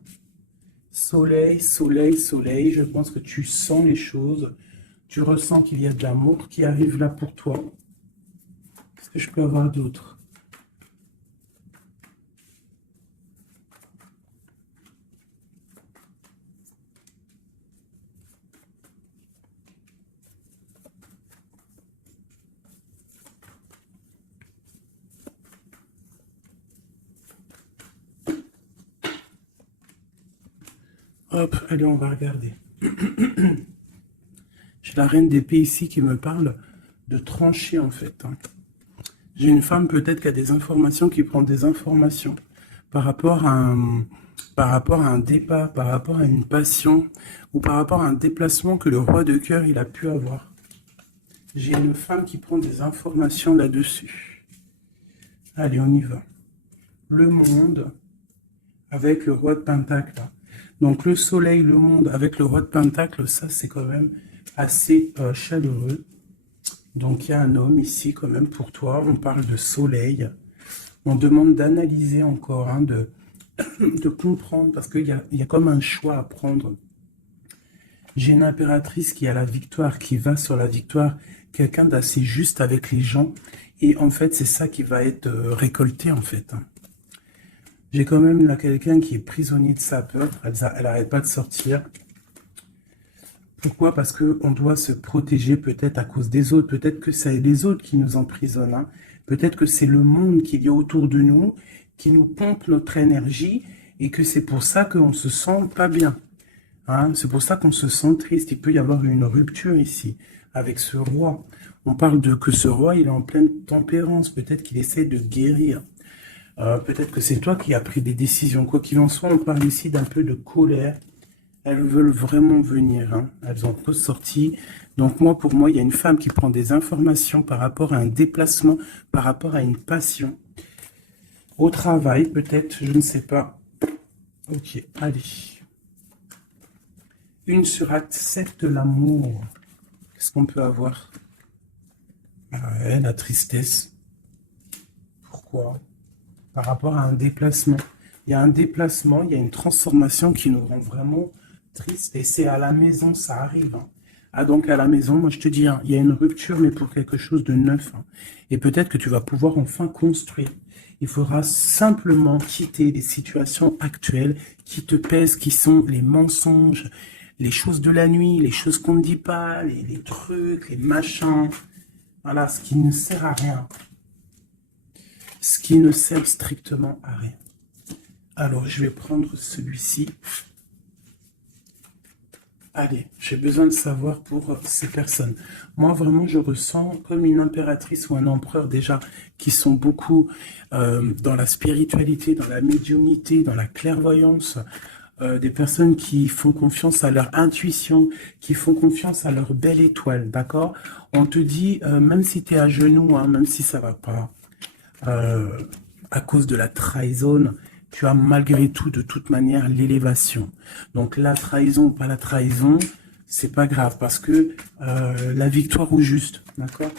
Soleil, soleil, soleil. Je pense que tu sens les choses. Tu ressens qu'il y a de l'amour qui arrive là pour toi. Qu'est-ce que je peux avoir d'autre? Hop, allez, on va regarder. J'ai la reine d'épée ici qui me parle de trancher en fait. J'ai une femme peut-être qui a des informations, qui prend des informations par rapport par rapport à un départ, par rapport à une passion ou par rapport à un déplacement que le roi de cœur il a pu avoir. J'ai une femme qui prend des informations là-dessus. Allez, on y va. Le monde avec le roi de Pentacle. Donc le soleil, le monde avec le roi de Pentacle, ça c'est quand même assez chaleureux. Donc il y a un homme ici quand même pour toi, on parle de soleil. On demande d'analyser encore, hein, de comprendre, parce qu'il y a comme un choix à prendre. J'ai une impératrice qui a la victoire, qui va sur la victoire, quelqu'un d'assez juste avec les gens. Et en fait, c'est ça qui va être récolté en fait. J'ai quand même là quelqu'un qui est prisonnier de sa peur, elle n'arrête pas de sortir. Pourquoi? Parce qu'on doit se protéger peut-être à cause des autres, peut-être que c'est les autres qui nous emprisonnent, hein. Peut-être que c'est le monde qu'il y a autour de nous, qui nous pompe notre énergie, et que c'est pour ça qu'on se sent pas bien. Hein? C'est pour ça qu'on se sent triste. Il peut y avoir une rupture ici, avec ce roi. On parle de que ce roi, il est en pleine tempérance, peut-être qu'il essaie de guérir. Peut-être que c'est toi qui as pris des décisions. Quoi qu'il en soit, on parle ici d'un peu de colère. Elles veulent vraiment venir, hein. Elles ont ressorti. Donc moi, pour moi, il y a une femme qui prend des informations par rapport à un déplacement, par rapport à une passion. Au travail, peut-être, je ne sais pas. Ok, allez. Une sur accepte l'amour. Qu'est-ce qu'on peut avoir? Ouais, la tristesse. Pourquoi? Par rapport à un déplacement. Il y a un déplacement, il y a une transformation qui nous rend vraiment triste. Et c'est à la maison, ça arrive, hein. Ah, donc à la maison, moi je te dis, hein, il y a une rupture, mais pour quelque chose de neuf, hein. Et peut-être que tu vas pouvoir enfin construire. Il faudra simplement quitter les situations actuelles qui te pèsent, qui sont les mensonges, les choses de la nuit, les choses qu'on ne dit pas, les trucs, les machins. Voilà, ce qui ne sert à rien. Ce qui ne sert strictement à rien. Alors, je vais prendre celui-ci. Allez, j'ai besoin de savoir pour ces personnes. Moi, vraiment, je ressens comme une impératrice ou un empereur déjà qui sont beaucoup dans la spiritualité, dans la médiumnité, dans la clairvoyance. Des personnes qui font confiance à leur intuition, qui font confiance à leur belle étoile, d'accord? On te dit, même si tu es à genoux, hein, même si ça va pas, à cause de la trahison, tu as malgré tout, de toute manière, l'élévation. Donc la trahison ou pas la trahison, c'est pas grave, parce que la victoire au juste, d'accord?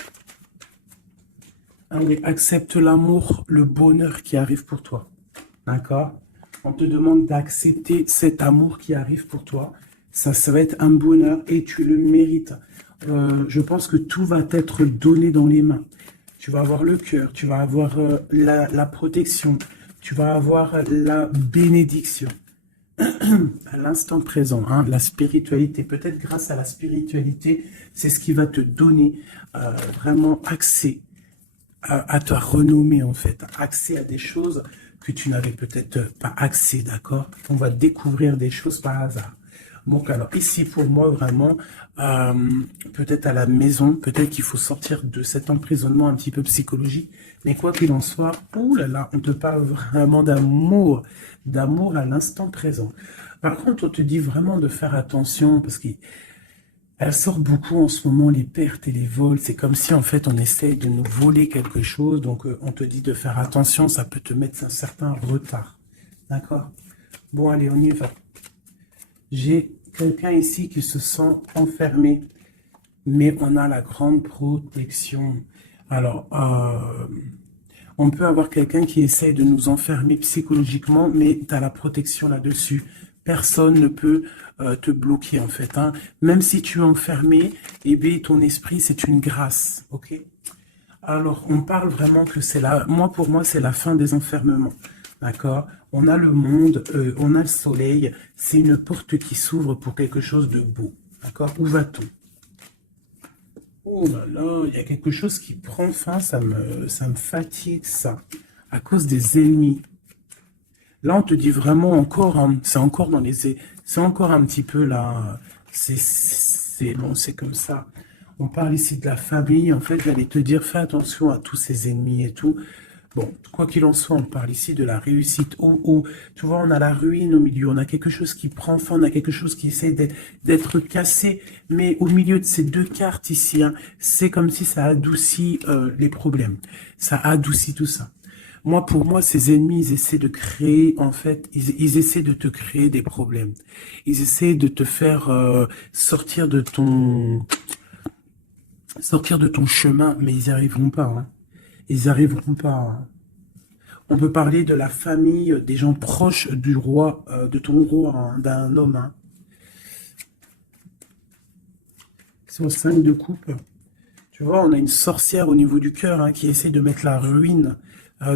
Allez, accepte l'amour, le bonheur qui arrive pour toi, d'accord? On te demande d'accepter cet amour qui arrive pour toi. Ça va être un bonheur et tu le mérites. Je pense que tout va t'être donné dans les mains. Tu vas avoir le cœur, tu vas avoir la protection, tu vas avoir la bénédiction. À l'instant présent, hein, la spiritualité, peut-être grâce à la spiritualité, c'est ce qui va te donner vraiment accès à ta renommée en fait, accès à des choses que tu n'avais peut-être pas accès, d'accord? On va découvrir des choses par hasard. Donc alors ici pour moi vraiment, peut-être à la maison, peut-être qu'il faut sortir de cet emprisonnement un petit peu psychologique, mais quoi qu'il en soit, ouh là là, on te parle vraiment d'amour, d'amour à l'instant présent. Par contre, on te dit vraiment de faire attention, parce qu'elle sort beaucoup en ce moment, les pertes et les vols. C'est comme si en fait on essaye de nous voler quelque chose, donc on te dit de faire attention, ça peut te mettre un certain retard. D'accord? Bon allez, on y va. J'ai quelqu'un ici qui se sent enfermé, mais on a la grande protection. Alors, on peut avoir quelqu'un qui essaye de nous enfermer psychologiquement, mais tu as la protection là-dessus. Personne ne peut te bloquer, en fait. Hein. Même si tu es enfermé, eh bien, ton esprit, c'est une grâce. OK? Alors, on parle vraiment que c'est la... Moi, pour moi, c'est la fin des enfermements. D'accord? On a le monde, on a le soleil. C'est une porte qui s'ouvre pour quelque chose de beau. D'accord? Où va-t-on? Oh là là, il y a quelque chose qui prend fin. Ça me fatigue, ça. À cause des ennemis. Là, on te dit vraiment encore, hein, c'est encore dans les... C'est encore un petit peu là... C'est bon, c'est comme ça. On parle ici de la famille. En fait, j'allais te dire, fais attention à tous ces ennemis et tout. Bon, quoi qu'il en soit, on parle ici de la réussite. Tu vois, on a la ruine au milieu. On a quelque chose qui prend fin. On a quelque chose qui essaie d'être cassé. Mais au milieu de ces deux cartes ici, hein, c'est comme si ça adoucit les problèmes. Ça adoucit tout ça. Moi, pour moi, ces ennemis, ils essaient de créer, en fait, ils essaient de te créer des problèmes. Ils essaient de te faire sortir de ton chemin, mais ils n'y arriveront pas. Hein. Ils n'y arriveront pas. Hein. On peut parler de la famille, des gens proches du roi, de ton roi, hein, d'un homme. Hein. C'est au 5 de coupe. Tu vois, on a une sorcière au niveau du cœur hein, qui essaie de mettre la ruine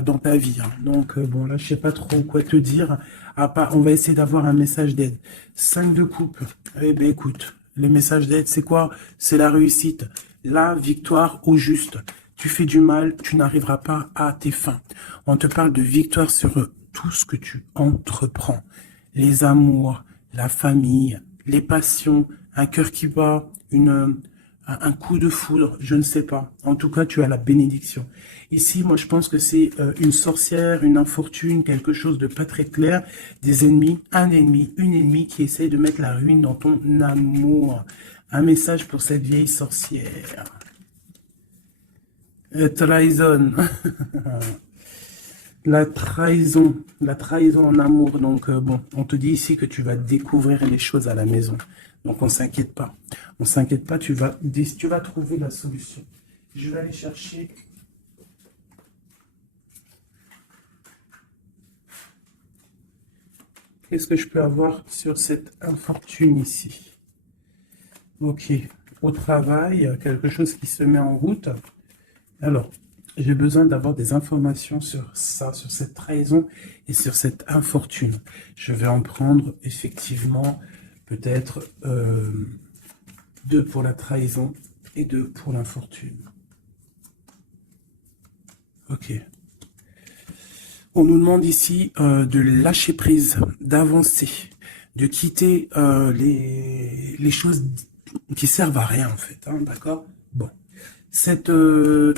dans ta vie. Hein. Donc, bon, là, je sais pas trop quoi te dire. À part, on va essayer d'avoir un message d'aide. 5 de coupe. Eh bien, écoute, le message d'aide, c'est quoi? C'est la réussite. La victoire au juste. Tu fais du mal, tu n'arriveras pas à tes fins. On te parle de victoire sur tout ce que tu entreprends. Les amours, la famille, les passions, un cœur qui bat, un coup de foudre, je ne sais pas. En tout cas, tu as la bénédiction. Ici, moi, je pense que c'est une sorcière, une infortune, quelque chose de pas très clair, des ennemis, un ennemi, une ennemie qui essaie de mettre la ruine dans ton amour. Un message pour cette vieille sorcière. Trahison. La trahison en amour. Donc, bon, on te dit ici que tu vas découvrir les choses à la maison. Donc, on s'inquiète pas. On s'inquiète pas, tu vas trouver la solution. Je vais aller chercher... Qu'est-ce que je peux avoir sur cette infortune ici? Ok, au travail, quelque chose qui se met en route. Alors, j'ai besoin d'avoir des informations sur ça, sur cette trahison et sur cette infortune. Je vais en prendre effectivement peut-être 2 pour la trahison et 2 pour l'infortune. Ok. On nous demande ici de lâcher prise, d'avancer, de quitter les choses qui servent à rien en fait, hein, d'accord? Bon. Cette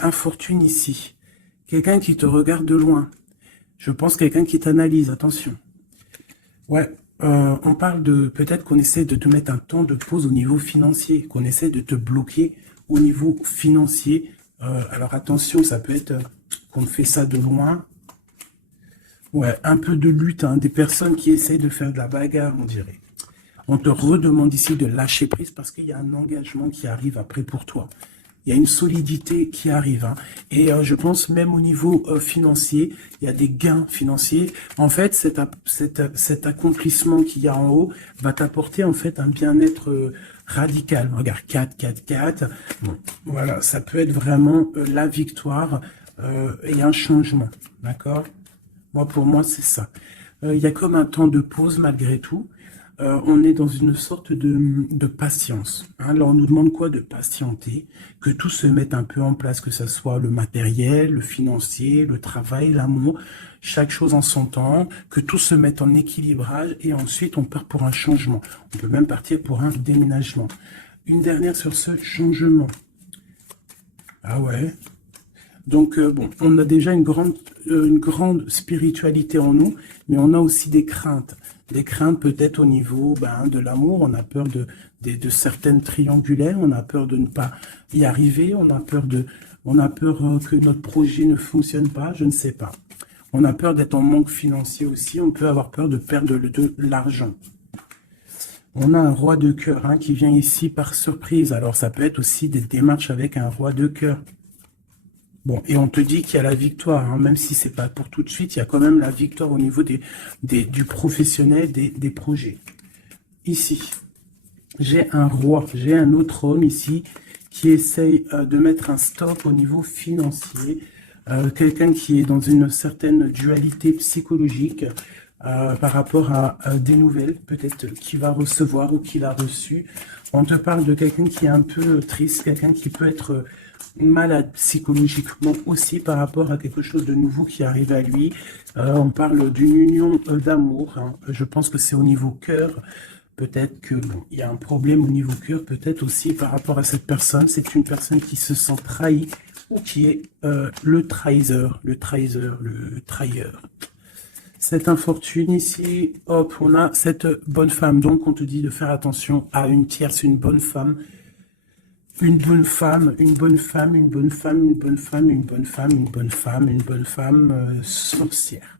infortune ici, quelqu'un qui te regarde de loin, je pense quelqu'un qui t'analyse, attention. Ouais, on parle de, peut-être qu'on essaie de te mettre un temps de pause au niveau financier, qu'on essaie de te bloquer au niveau financier. Alors attention, ça peut être qu'on fait ça de loin. Ouais, un peu de lutte, hein, des personnes qui essayent de faire de la bagarre, on dirait. On te redemande ici de lâcher prise parce qu'il y a un engagement qui arrive après pour toi. Il y a une solidité qui arrive. Hein. Et je pense même au niveau financier, il y a des gains financiers. En fait, cet accomplissement qu'il y a en haut va t'apporter en fait un bien-être radical. Regarde, 4, 4, 4. Bon, voilà, ça peut être vraiment la victoire et un changement. D'accord? Moi, pour moi, c'est ça. Il y a comme un temps de pause malgré tout. On est dans une sorte de patience. Hein. Alors, on nous demande quoi? De patienter, que tout se mette un peu en place, que ce soit le matériel, le financier, le travail, l'amour, chaque chose en son temps, que tout se mette en équilibrage et ensuite on part pour un changement. On peut même partir pour un déménagement. Une dernière sur ce changement. Ah ouais. Donc, bon, on a déjà une grande spiritualité en nous, mais on a aussi des craintes. Des craintes peut-être au niveau de l'amour, on a peur de certaines triangulaires, on a peur de ne pas y arriver, on a peur que notre projet ne fonctionne pas, je ne sais pas. On a peur d'être en manque financier aussi, on peut avoir peur de perdre de l'argent. On a un roi de cœur hein, qui vient ici par surprise, alors ça peut être aussi des démarches avec un roi de cœur. Bon, et on te dit qu'il y a la victoire, hein, même si c'est pas pour tout de suite, il y a quand même la victoire au niveau du professionnel, des projets. Ici, j'ai un roi, j'ai un autre homme ici qui essaye de mettre un stop au niveau financier. Quelqu'un qui est dans une certaine dualité psychologique par rapport à des nouvelles, peut-être qu'il va recevoir ou qu'il a reçu. On te parle de quelqu'un qui est un peu triste, quelqu'un qui peut être malade psychologiquement aussi par rapport à quelque chose de nouveau qui arrive à lui. On parle d'une union d'amour, hein. Je pense que c'est au niveau cœur. Peut-être que bon, il y a un problème au niveau cœur, peut-être aussi par rapport à cette personne. C'est une personne qui se sent trahie ou qui est le trahisseur, le trahilleur. Cette infortune ici, hop, on a cette bonne femme. Donc, on te dit de faire attention à une tierce, une bonne femme. Une bonne femme, une bonne femme, une bonne femme, une bonne femme, une bonne femme, une bonne femme, une bonne femme sorcière.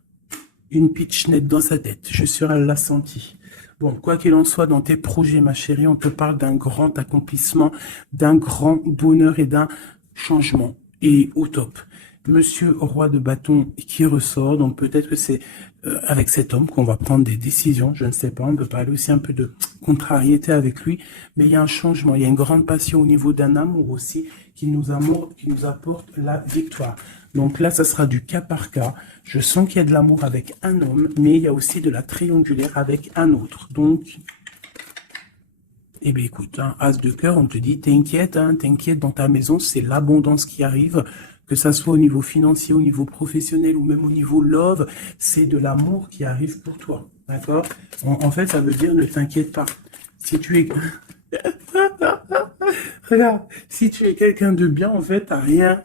Une pitchnette dans sa tête, je suis sûr, elle l'a senti. Bon, quoi qu'il en soit, dans tes projets, ma chérie, on te parle d'un grand accomplissement, d'un grand bonheur et d'un changement. Et au top. Monsieur roi de bâton qui ressort, donc peut-être que c'est avec cet homme qu'on va prendre des décisions, je ne sais pas, on peut parler aussi un peu de contrariété avec lui, mais il y a un changement, il y a une grande passion au niveau d'un amour aussi qui nous apporte la victoire. Donc là, ça sera du cas par cas. Je sens qu'il y a de l'amour avec un homme, mais il y a aussi de la triangulaire avec un autre. Donc, eh bien écoute, hein, As de cœur, on te dit, t'inquiète, hein, t'inquiète dans ta maison, c'est l'abondance qui arrive. Que ça soit au niveau financier, au niveau professionnel ou même au niveau love, c'est de l'amour qui arrive pour toi. D'accord? En fait, ça veut dire ne t'inquiète pas. Si tu es... Regarde, si tu es quelqu'un de bien, en fait, t'as rien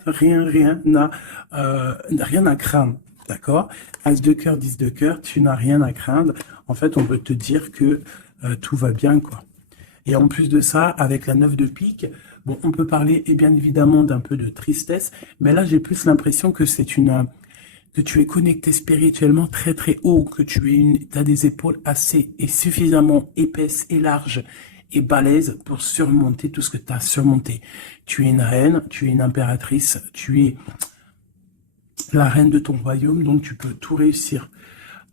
à craindre. D'accord? As de cœur, 10 de cœur, tu n'as rien à craindre. En fait, on peut te dire que tout va bien, quoi. Et en plus de ça, avec la 9 de pique, bon, on peut parler, et bien évidemment, d'un peu de tristesse, mais là, j'ai plus l'impression que que tu es connecté spirituellement très très haut, que tu as des épaules assez et suffisamment épaisses et larges et balèzes pour surmonter tout ce que tu as surmonté. Tu es une reine, tu es une impératrice, tu es la reine de ton royaume, donc tu peux tout réussir.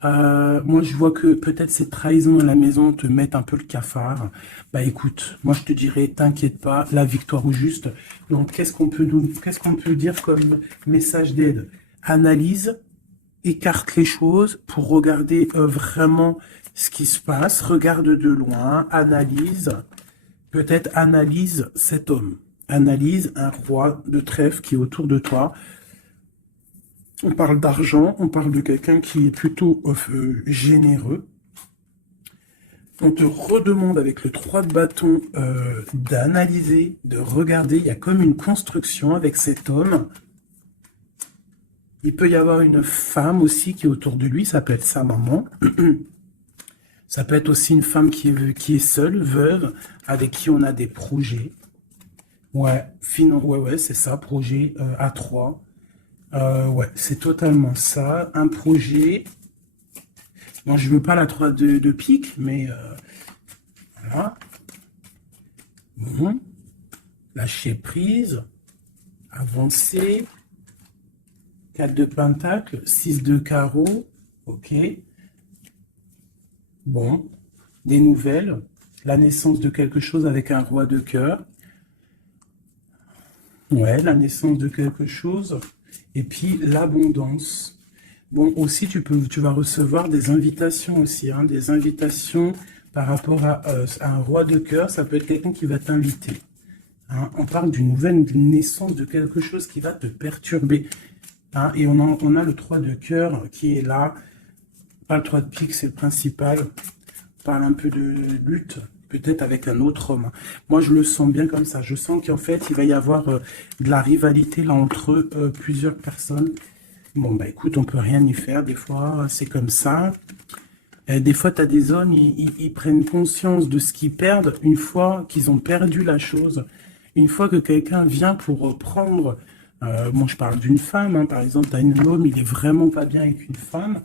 Moi, je vois que peut-être ces trahisons à la maison te mettent un peu le cafard. Bah écoute, moi je te dirais, t'inquiète pas, la victoire au juste. Donc, qu'est-ce qu'on peut dire comme message d'aide? Analyse, écarte les choses pour regarder vraiment ce qui se passe. Regarde de loin, analyse, peut-être analyse cet homme. Analyse un roi de trèfle qui est autour de toi. On parle d'argent, on parle de quelqu'un qui est plutôt généreux. On te redemande avec le 3 de bâton d'analyser, de regarder. Il y a comme une construction avec cet homme. Il peut y avoir une femme aussi qui est autour de lui, ça peut être sa maman. Ça peut être aussi une femme qui est seule, veuve, avec qui on a des projets. Ouais, ouais, c'est ça, projet à 3. Ouais, c'est totalement ça. Un projet. Bon, je veux pas la 3 de pique, mais voilà. Bon. Lâcher prise. Avancer. 4 de pentacle. 6 de carreau. Ok. Bon. Des nouvelles. La naissance de quelque chose avec un roi de cœur. Ouais, la naissance de quelque chose. Et puis l'abondance. Bon, aussi, tu vas recevoir des invitations aussi, hein, des invitations par rapport à un roi de cœur. Ça peut être quelqu'un qui va t'inviter. Hein. On parle d'une nouvelle naissance de quelque chose qui va te perturber. Hein. Et on a le 3 de cœur qui est là. Pas le 3 de pique, c'est le principal. On parle un peu de lutte, peut-être avec un autre homme. Moi, je le sens bien comme ça. Je sens qu'en fait, il va y avoir de la rivalité là entre plusieurs personnes. Bon, bah écoute, on peut rien y faire. Des fois, c'est comme ça. Des fois, tu as des hommes, ils prennent conscience de ce qu'ils perdent une fois qu'ils ont perdu la chose. Une fois que quelqu'un vient pour reprendre... bon, je parle d'une femme, hein, par exemple, tu as un homme, il est vraiment pas bien avec une femme.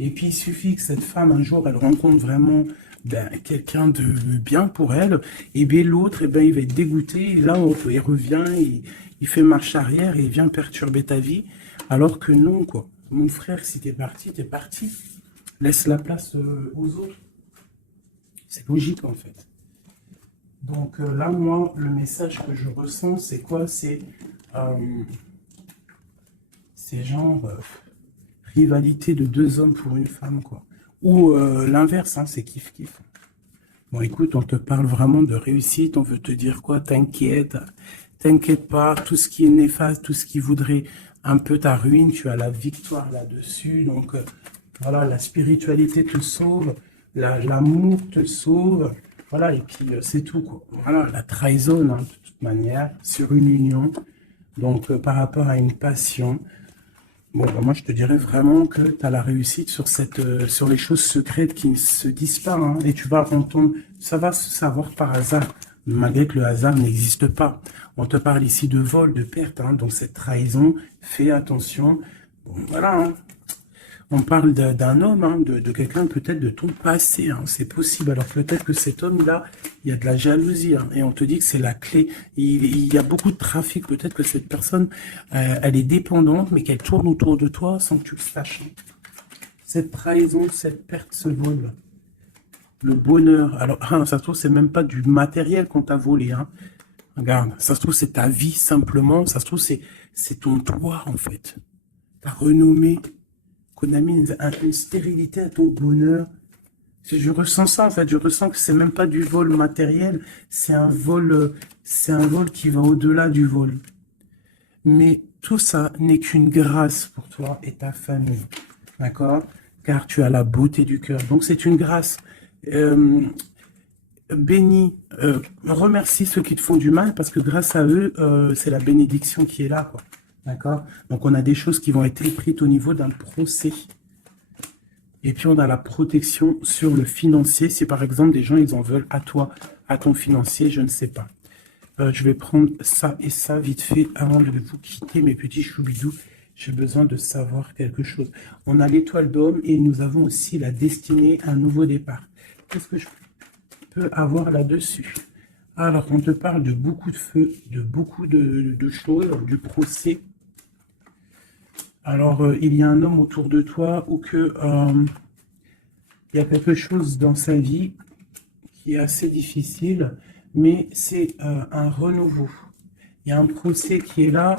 Et puis, il suffit que cette femme, un jour, elle rencontre vraiment ben, quelqu'un de bien pour elle, et bien l'autre, ben, il va être dégoûté, et là, il revient, il fait marche arrière, et il vient perturber ta vie, alors que non, quoi. Mon frère, si t'es parti, t'es parti. Laisse la place aux autres. C'est logique, en fait. Donc là, moi, le message que je ressens, c'est quoi? C'est genre rivalité de deux hommes pour une femme, quoi. Ou l'inverse, hein, c'est kiff-kiff. Bon, écoute, on te parle vraiment de réussite, on veut te dire quoi? T'inquiète pas, tout ce qui est néfaste, tout ce qui voudrait un peu ta ruine, tu as la victoire là-dessus. Donc voilà, la spiritualité te sauve, l'amour te sauve, voilà, et puis c'est tout, quoi. Voilà, la trahison, hein, de toute manière, sur une union, donc par rapport à une passion. Bon, bah, moi, je te dirais vraiment que tu as la réussite sur sur les choses secrètes qui ne se disent pas, hein, et tu vas entendre, ça va se savoir par hasard, malgré que le hasard n'existe pas. On te parle ici de vol, de perte, hein, donc cette trahison, fais attention. Bon, voilà, hein. On parle d'un homme, hein, de quelqu'un peut-être de ton passé, hein, c'est possible. Alors peut-être que cet homme-là, il y a de la jalousie, hein, et on te dit que c'est la clé. Il y a beaucoup de trafic, peut-être que cette personne, elle est dépendante, mais qu'elle tourne autour de toi sans que tu le saches. Cette trahison, cette perte, ce vol, le bonheur. Alors, hein, ça se trouve, c'est même pas du matériel qu'on t'a volé, hein. Regarde, ça se trouve, c'est ta vie simplement. Ça se trouve, c'est ton toit, en fait. Ta renommée. Qu'on a mis une stérilité à ton bonheur. Je ressens ça, en fait. Je ressens que c'est même pas du vol matériel. C'est un vol qui va au-delà du vol. Mais tout ça n'est qu'une grâce pour toi et ta famille. D'accord? Car tu as la beauté du cœur. Donc, c'est une grâce. Bénis, remercie ceux qui te font du mal parce que grâce à eux, c'est la bénédiction qui est là, quoi. D'accord? Donc, on a des choses qui vont être écrites au niveau d'un procès. Et puis, on a la protection sur le financier. Si, par exemple, des gens, ils en veulent à toi, à ton financier, je ne sais pas. Je vais prendre ça et ça vite fait avant de vous quitter, mes petits choubidous. J'ai besoin de savoir quelque chose. On a l'étoile d'homme et nous avons aussi la destinée, un nouveau départ. Qu'est-ce que je peux avoir là-dessus? Alors, on te parle de beaucoup de feu, de beaucoup de choses, du procès. Alors, il y a un homme autour de toi ou que il y a quelque chose dans sa vie qui est assez difficile, mais c'est un renouveau. Il y a un procès qui est là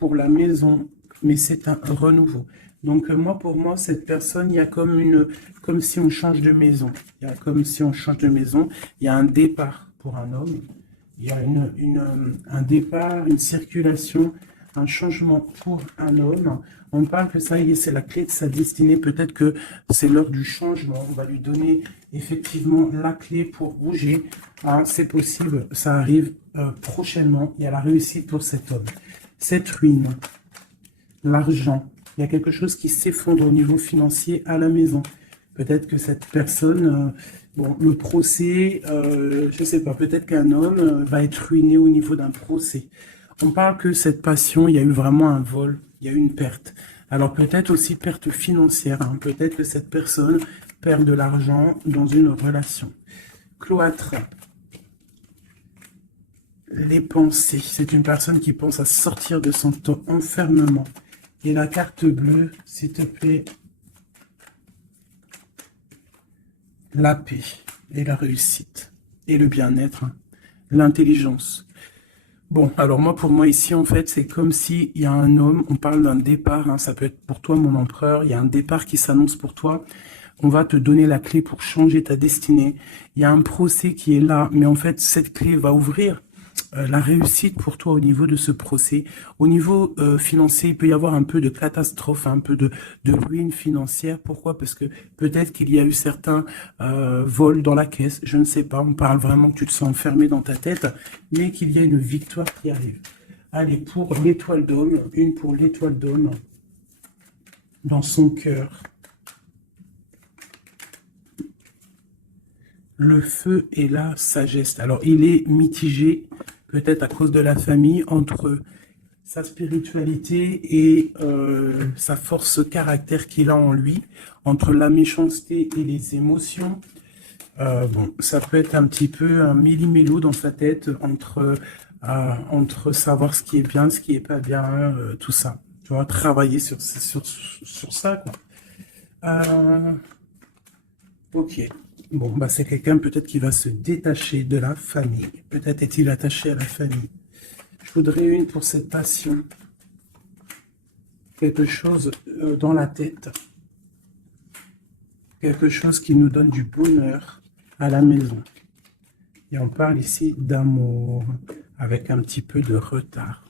pour la maison, mais c'est un renouveau. Donc, moi, pour moi, cette personne, il y a comme si on change de maison. Il y a comme si on change de maison. Il y a un départ pour un homme. Il y a un départ, une circulation, un changement pour un homme. On parle que ça y est, c'est la clé de sa destinée. Peut-être que c'est l'heure du changement. On va lui donner effectivement la clé pour bouger. Ah, c'est possible, ça arrive prochainement. Il y a la réussite pour cet homme. Cette ruine, l'argent, il y a quelque chose qui s'effondre au niveau financier à la maison. Peut-être que cette personne, bon, le procès, je ne sais pas, peut-être qu'un homme va être ruiné au niveau d'un procès. On parle que cette passion, il y a eu vraiment un vol, il y a eu une perte. Alors peut-être aussi perte financière, hein. Peut-être que cette personne perd de l'argent dans une relation. Cloître. Les pensées. C'est une personne qui pense à sortir de son enfermement. Et la carte bleue, s'il te plaît. La paix et la réussite. Et le bien-être. Hein. L'intelligence. Bon, alors moi, pour moi, ici, en fait, c'est comme s'il y a un homme, on parle d'un départ, hein, ça peut être pour toi, mon empereur, il y a un départ qui s'annonce pour toi, on va te donner la clé pour changer ta destinée, il y a un procès qui est là, mais en fait, cette clé va ouvrir la réussite pour toi au niveau de ce procès. Au niveau financier, il peut y avoir un peu de catastrophe, un peu de ruine financière. Pourquoi? Parce que peut-être qu'il y a eu certains vols dans la caisse, je ne sais pas, on parle vraiment que tu te sens enfermé dans ta tête, mais qu'il y a une victoire qui arrive. Allez, pour l'étoile d'homme, une pour l'étoile d'homme, dans son cœur. Le feu et la sagesse. Alors, il est mitigé, peut-être à cause de la famille, entre sa spiritualité et sa force caractère qu'il a en lui, entre la méchanceté et les émotions. Bon, ça peut être un petit peu un méli-mélo dans sa tête entre savoir ce qui est bien, ce qui est pas bien, tout ça. Tu vois, travailler sur ça, quoi. Euh, ok. Bon, bah, c'est quelqu'un peut-être qui va se détacher de la famille. Peut-être est-il attaché à la famille. Je voudrais une pour cette passion. Quelque chose dans la tête. Quelque chose qui nous donne du bonheur à la maison. Et on parle ici d'amour, avec un petit peu de retard.